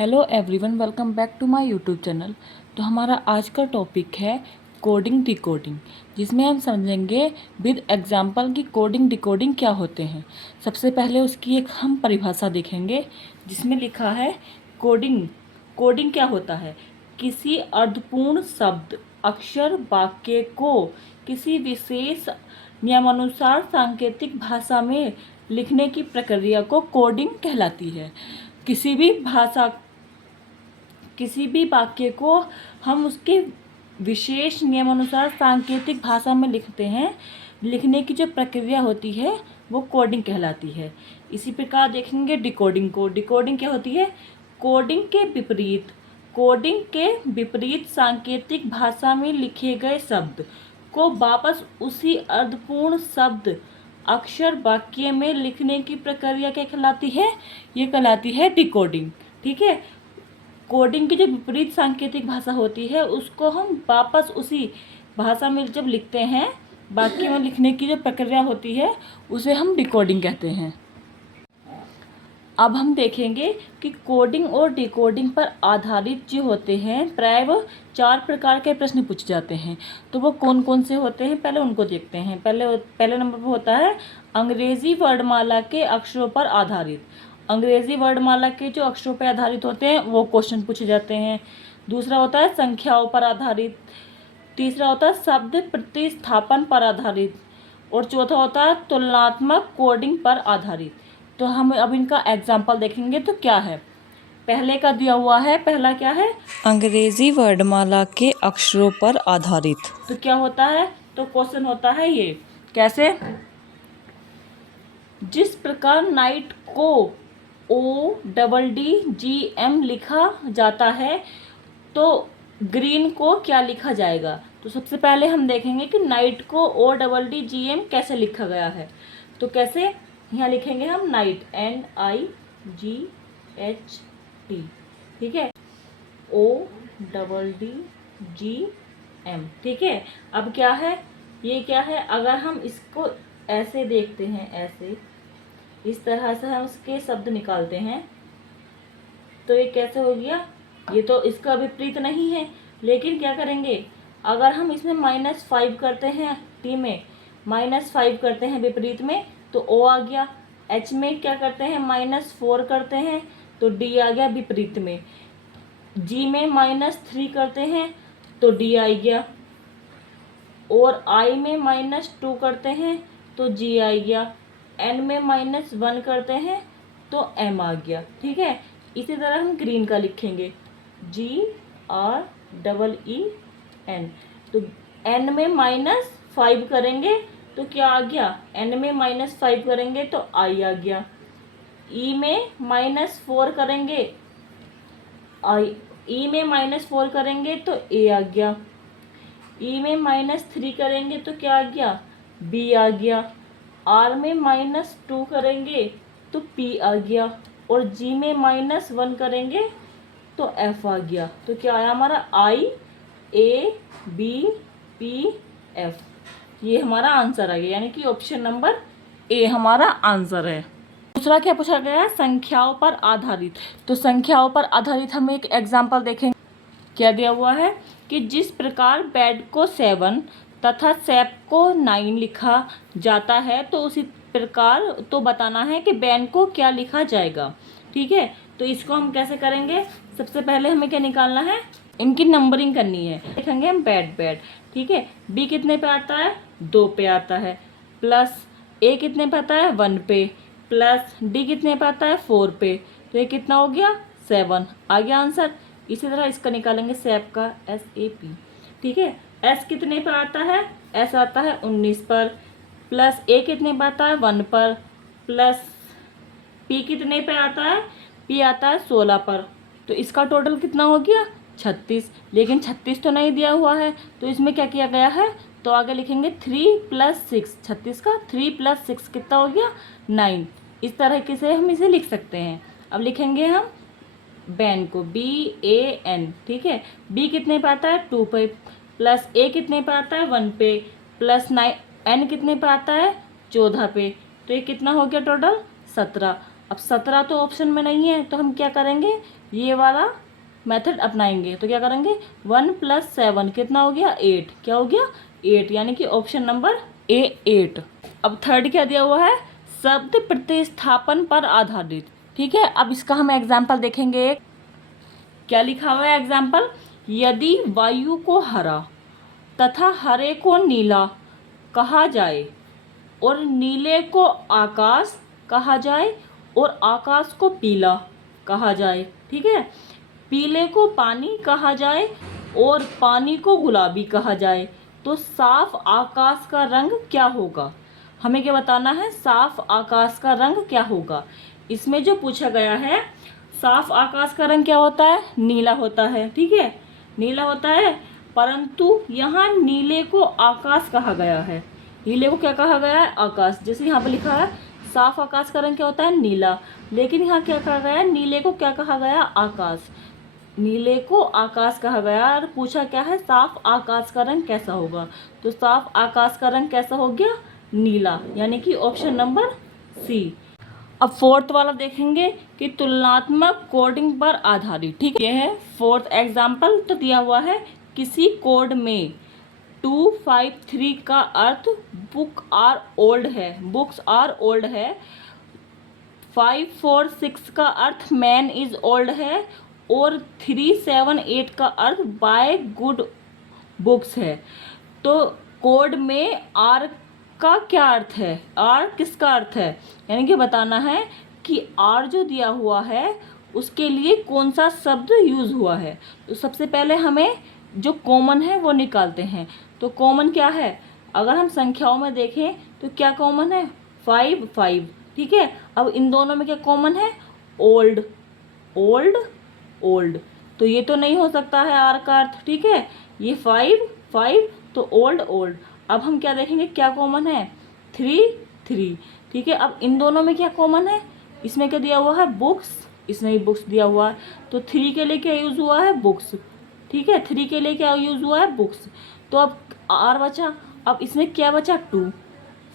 Hello everyone, welcome back to my YouTube channel. तो हमारा आज का टॉपिक है कोडिंग डिकोडिंग, जिसमें हम समझेंगे विद एग्जांपल कि कोडिंग डिकोडिंग क्या होते हैं। सबसे पहले उसकी एक हम परिभाषा देखेंगे, जिसमें लिखा है कोडिंग। कोडिंग क्या होता है? किसी अर्थपूर्ण शब्द, अक्षर, वाक्य को किसी विशेष नियमानुसार सांकेतिक भाषा में लिखने की प्रक्रिया को कोडिंग कहलाती है। किसी भी वाक्य को हम उसके विशेष नियमानुसार सांकेतिक भाषा में लिखते हैं। लिखने की जो प्रक्रिया होती है वो कोडिंग कहलाती है। इसी प्रकार देखेंगे डिकोडिंग को। डिकोडिंग क्या होती है? कोडिंग के विपरीत सांकेतिक भाषा में लिखे गए शब्द को वापस उसी अर्थपूर्ण शब्द, अक्षर, वाक्य में लिखने की प्रक्रिया क्या कहलाती है? ये कहलाती है डिकोडिंग। ठीक है। कोडिंग की जो विपरीत सांकेतिक भाषा होती है उसको हम वापस उसी भाषा में जब लिखते हैं, वाक्य में लिखने की जो प्रक्रिया होती है उसे हम डिकोडिंग कहते हैं। अब हम देखेंगे कि कोडिंग और डिकोडिंग पर आधारित जो होते हैं प्रायः 4 प्रकार के प्रश्न पूछे जाते हैं। तो वो कौन कौन से होते हैं, पहले उनको देखते हैं। पहले नंबर पर होता है अंग्रेजी वर्णमाला के अक्षरों पर आधारित। अंग्रेजी वर्णमाला के जो अक्षरों पर आधारित होते हैं वो क्वेश्चन पूछे जाते हैं। दूसरा होता है संख्याओं पर आधारित। तीसरा होता है शब्द प्रतिस्थापन पर आधारित। और चौथा होता है तुलनात्मक कोडिंग पर आधारित। तो हम अब इनका एग्जाम्पल देखेंगे। तो क्या है? पहले का दिया हुआ है, पहला क्या है? अंग्रेजी वर्णमाला के अक्षरों पर आधारित। तो क्या होता है? तो क्वेश्चन होता है ये कैसे? जिस प्रकार नाइट को ODDGM लिखा जाता है तो ग्रीन को क्या लिखा जाएगा? तो सबसे पहले हम देखेंगे कि नाइट को ODDGM कैसे लिखा गया है। तो कैसे यहाँ लिखेंगे हम? नाइट NIGHT, ठीक है, ODDGM, ठीक है। अब क्या है? ये क्या है? अगर हम इसको ऐसे देखते हैं, ऐसे इस तरह से हम इसके शब्द निकालते हैं तो ये कैसे हो गया? ये तो इसका विपरीत नहीं है, लेकिन क्या करेंगे? अगर हम इसमें -5 करते हैं, टी में -5 करते हैं विपरीत में तो O आ गया। H में क्या करते हैं? -4 करते हैं तो D आ गया विपरीत में। G में -3 करते हैं तो D आ गया। और I में -2 करते हैं तो G आ गया। N में -1 करते हैं तो M आ गया। ठीक है। इसी तरह हम ग्रीन का लिखेंगे GREEN। तो N में -5 करेंगे तो क्या आ गया? N में -5 करेंगे तो I आ गया। E में -4 करेंगे, E में -4 करेंगे तो A आ गया। E में -3 करेंगे तो क्या आ गया? B आ गया। R में -2 करेंगे तो P आ गया। और G में -1 करेंगे तो F आ गया। तो क्या आया हमारा? IABPF। ये हमारा आंसर आ गया, यानी कि ऑप्शन नंबर A हमारा आंसर है। दूसरा क्या पूछा गया है? संख्याओं पर आधारित। तो संख्याओं पर आधारित हम एक एग्जाम्पल देखेंगे। क्या दिया हुआ है कि जिस प्रकार बेड को 7 तथा सेप को 9 लिखा जाता है तो उसी प्रकार तो बताना है कि बैन को क्या लिखा जाएगा। ठीक है। तो इसको हम कैसे करेंगे? सबसे पहले हमें क्या निकालना है? इनकी नंबरिंग करनी है। देखेंगे हम बेड। ठीक है। B कितने पे आता है? 2 पे आता है। प्लस A कितने पे आता है? 1 पे। प्लस D कितने पे आता है? 4 पे। तो ये कितना हो गया? 7 आ गया आंसर। इसी तरह इसका निकालेंगे सेप का SAP। ठीक है। S कितने पर आता है? S आता है 19 पर। प्लस A कितने पर आता है? 1 पर। प्लस P कितने पे आता है? P आता है 16 पर। तो इसका टोटल कितना हो गया? 36। लेकिन 36 तो नहीं दिया हुआ है, तो इसमें क्या किया गया है? तो आगे लिखेंगे 3 + 6। 36 का 3 + 6 कितना हो गया? 9। इस तरह से हम इसे लिख सकते हैं। अब लिखेंगे हम बैन को BAN। ठीक है। B कितने पे आता है? 2 पे। प्लस A कितने पे आता है? 1 पे। प्लस N कितने पे आता है? 14 पे। तो ये कितना हो गया टोटल? 17। अब 17 तो ऑप्शन में नहीं है, तो हम क्या करेंगे, ये वाला मेथड अपनाएंगे। तो क्या करेंगे, 1 + 7 कितना हो गया, 8। क्या हो गया, 8, यानी कि ऑप्शन नंबर ए 8। अब थर्ड क्या दिया हुआ है, शब्द प्रतिस्थापन पर आधारित। ठीक है, अब इसका हम एग्जाम्पल देखेंगे। क्या लिखा हुआ है एग्जाम्पल, यदि वायु को हरा तथा हरे को नीला कहा जाए और नीले को आकाश कहा जाए और आकाश को पीला कहा जाए, ठीक है, पीले को पानी कहा जाए और पानी को गुलाबी कहा जाए, तो साफ आकाश का रंग क्या होगा। हमें क्या बताना है, साफ आकाश का रंग क्या होगा। इसमें जो पूछा गया है, साफ आकाश का रंग क्या होता है, नीला होता है। ठीक है, नीला होता है, परंतु यहाँ नीले को आकाश कहा गया है। नीले को क्या कहा गया है, आकाश। जैसे यहाँ पर लिखा है साफ आकाश का रंग क्या होता है, नीला, लेकिन यहाँ क्या कहा गया है, नीले को क्या कहा गया, आकाश। नीले को आकाश कहा गया और पूछा क्या है, साफ आकाश का रंग कैसा होगा। तो साफ आकाश का रंग कैसा हो गया, नीला, यानी कि ऑप्शन नंबर सी। अब फोर्थ वाला देखेंगे कि तुलनात्मक कोडिंग पर आधारित। ठीक है, ये है फोर्थ एग्जाम्पल। तो दिया हुआ है किसी कोड में 253 का अर्थ बुक आर ओल्ड है, बुक्स आर ओल्ड है। 546 का अर्थ मैन इज ओल्ड है और 378 का अर्थ बाय गुड बुक्स है। तो कोड में आर का क्या अर्थ है, आर किसका अर्थ है, यानी कि बताना है कि आर जो दिया हुआ है उसके लिए कौन सा शब्द यूज़ हुआ है। तो सबसे पहले हमें जो कॉमन है वो निकालते हैं। तो कॉमन क्या है, अगर हम संख्याओं में देखें तो क्या कॉमन है, 5 5। ठीक है, अब इन दोनों में क्या कॉमन है, ओल्ड ओल्ड ओल्ड। तो ये तो नहीं हो सकता है आर का अर्थ। ठीक है, ये 5 5 तो ओल्ड ओल्ड। अब हम क्या देखेंगे, क्या कॉमन है, 3 3। ठीक है, अब इन दोनों में क्या कॉमन है, इसमें क्या दिया हुआ है, बुक्स, इसमें भी बुक्स दिया हुआ है। तो 3 के लिए क्या यूज़ हुआ है, बुक्स। ठीक है, 3 के लिए क्या यूज़ हुआ है, बुक्स। तो अब आर बचा, अब इसमें क्या बचा, 2।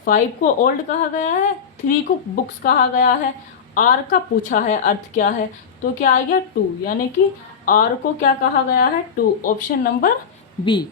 5 को ओल्ड कहा गया है, 3 को बुक्स कहा गया है, आर का पूछा है अर्थ क्या है, तो क्या आ गया 2, यानी कि आर को क्या कहा गया है, 2, ऑप्शन नंबर बी।